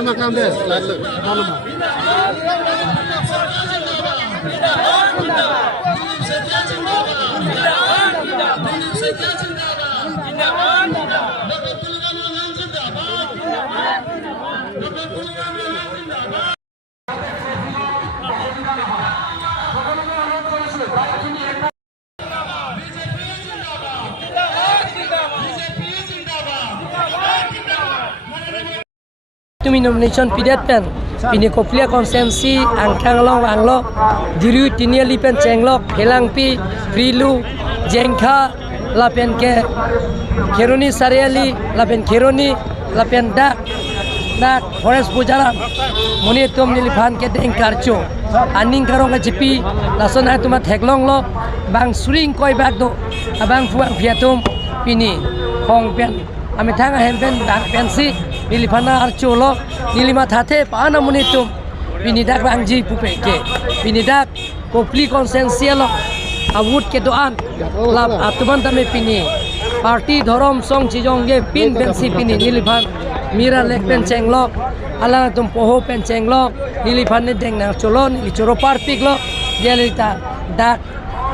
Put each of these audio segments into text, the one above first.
Namakan deh. Lalu. Tumi nomination pidat pen pini koplia konsensi angkang long anglo diri tinia lipen cenglok helang pi prilu jengkha lapen ke keroni sariali lapen keroni lapen dak forest bujaran muni tum niliphan ke deng karcho aning karong jipi lason ha tuma theklong lo bang suring koi bak do abang fuang fiatum pini hong pen ami thanga hempen dak pensi nilipana archolo nilima thate pana munitum binidak bangji pupeke binidak kopli konsensialo awut ke doan lab atuban tame pini parti dhorom song chijongge pin pensi pini niliphan mira lek pen chenglok ala tum poho pen chenglok niliphan ne deng na cholon lichoro partik lo gelita dak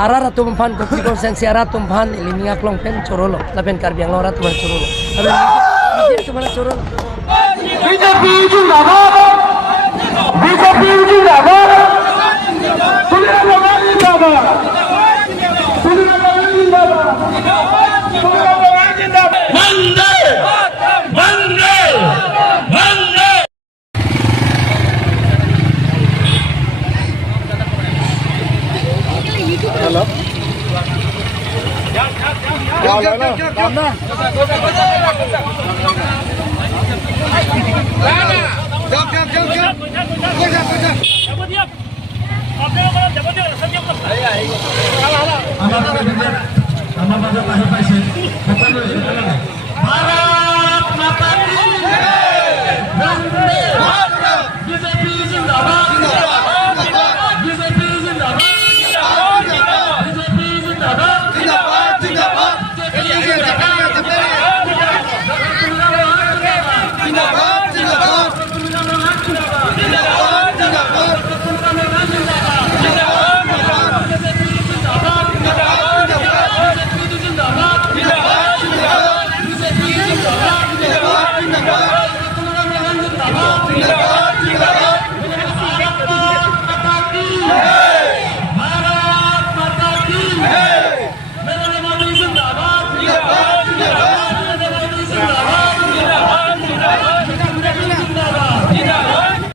arara tum phan kopli konsensi ara tum phan lininga klong pen chorolo lapen karbiang lo ara tum chorolo abe tumara chorolo BJP जिंदाबाद BJP जिंदाबाद सुनील अग्रवाल जिंदाबाद सुनील अग्रवाल जिंदाबाद सुनील अग्रवाल जिंदाबाद वंदे वंदे वंदे hello Jab